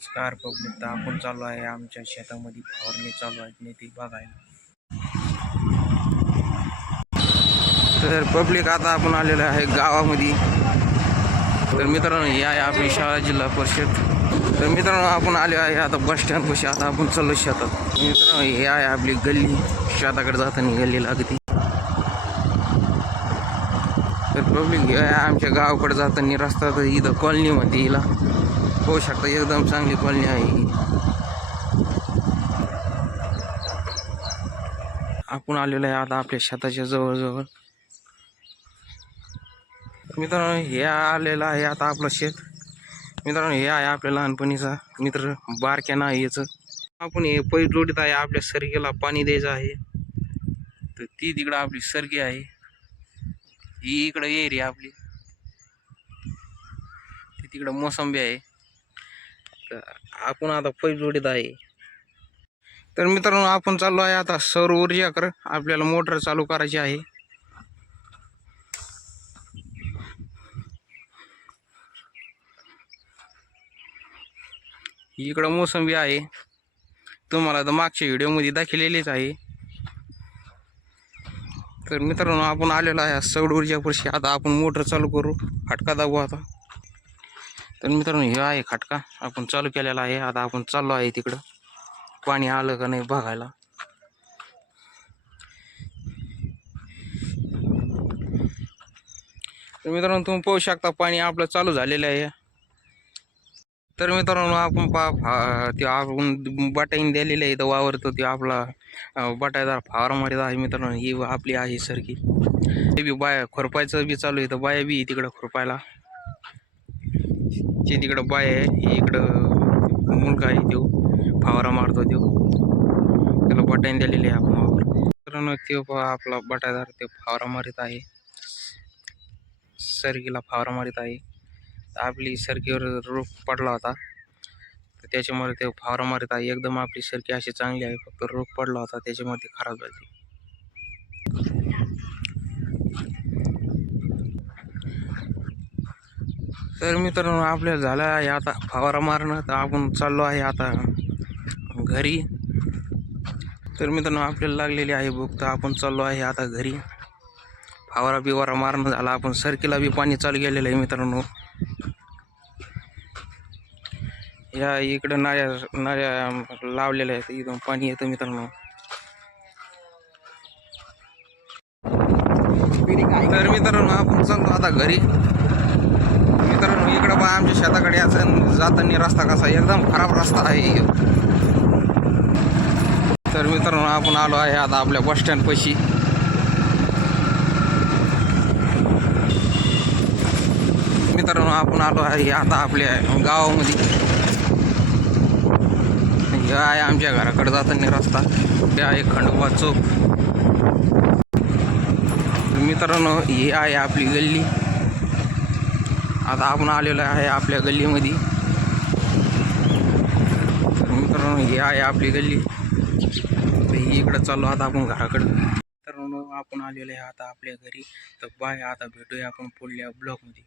नमस्कार. पब्लिक तर आपण चालू आहे. आमच्या शेतामध्ये फवारणी चालू आहेत नाही ते बघायला. तर पब्लिक आता आपण आलेलं आहे गावामध्ये. तर मित्रांनो हे आहे आपली शाळा जिल्हा परिषद. तर मित्रांनो आपण आले आहे आता बस स्टँडपाशी आता आपण चाललो शेतात. मित्रांनो हे आहे आपली गल्ली. शेताकडे जाताना गल्ली लागते. तर पब्लिक आमच्या गावाकडे जाताना रस्ता तर इथं कॉलनी मध्ये हिला होऊ शकता. एकदम चांगली कॉलनी आहे आपण आलेलो आहे आता आपल्या शेताच्या जवळजवळ. मित्रांनो हे आलेलं आहे आता आपलं शेत. मित्रांनो हे आहे आपल्या लहानपणीचा मित्र बारक्या नाही याचं. आपण हे पै लोटीत आहे आपल्या सरगेला पाणी द्यायचं आहे. तर ती तिकडं आपली सरगी आहे. ही इकडं एरिया आपली. ती तिकडं मोसंबी आहे. आपण आता पै जोडीत आहे. तर मित्रांनो आपण चाललो आहे आता सौर ऊर्जाकर आपल्याला मोटर चालू करायची आहे. इकडं मोसंबी आहे. तुम्हाला तर मागच्या व्हिडिओमध्ये दाखवलेलीच आहे. तर मित्रांनो आपण आलेलो आहे सौर ऊर्जापाशी आता आपण मोटर चालू करू. खटका दाबू आता. तर मित्रांनो हे आहे खाटका. आपण चालू केलेला आहे. आता आपण चाललो आहे तिकडं. पाणी आलं का नाही बघायला. तर मित्रांनो तुम्ही पाहू शकता पाणी आपलं चालू झालेलं आहे. तर मित्रांनो आपण पा फा ते आपण बटाईन दिलेलं आहे. तर वावरतो ते आपला अं, बटायदार फार मारित आहे मित्रांनो. ही आपली आहे सारखी ते बी बाया खुरपायचं बी चालू आहे. तर बाया बी तिकडं खुरपायला. जे तिकडं बाय आहे इकडं मुलगा आहे देऊ फावरा मारतो देऊ त्याला बटाईन दिलेली आहे आपण वावर. मित्रांनो ते आपला बटायदार ते फावरा मारित आहे. सरकीला फावरा मारित आहे. आपली सरकीवर रोग पडला होता. तर त्याच्यामुळे ते फावरा मारित आहे. एकदम आपली सरकी अशी चांगली आहे. फक्त रोग पडला होता. त्याच्यामुळे ती खराब झाली. तर मित्रांनो आपल्याला झालं आहे आता फवारा मारणं. तर आपण चाललो आहे आता घरी. तर मित्रांनो आपल्याला लागलेली आहे भूक. तर आपण चाललो आहे आता घरी. फवारा बिवारा मारणं झाला. आपण सरकीला बी पाणी चालू गेलेलं आहे मित्रांनो. या इकडं नाळ्या नाळ्या लावलेल्या आहेत. इथून पाणी येतं मित्रांनो. तर मित्रांनो आपण चाललो आता घरी. इकडं बा आमच्या शेताकडे असं जाताना रस्ता कसा एकदम खराब रस्ता आहे तर मित्रांनो आपण आलो आहे आता आपल्या बस स्टँड पाशी. मित्रांनो आपण आलो आहे आता आपल्या गावामध्ये. हे आहे आमच्या घराकडे जाताना रस्ता. हे आहे खंडोबा चौक. मित्रांनो ही आहे आपली गल्ली. आता आपण आलेलो आहे आपल्या गल्लीमध्ये. मित्रांनो ही आहे आपली गल्ली. तर ही इकडं चाललो आता आपण घराकडं. मित्रांनो आपण आलेलो आहे आता आपल्या घरी. तर बाय आता भेटूया आपण पुढल्या ब्लॉकमध्ये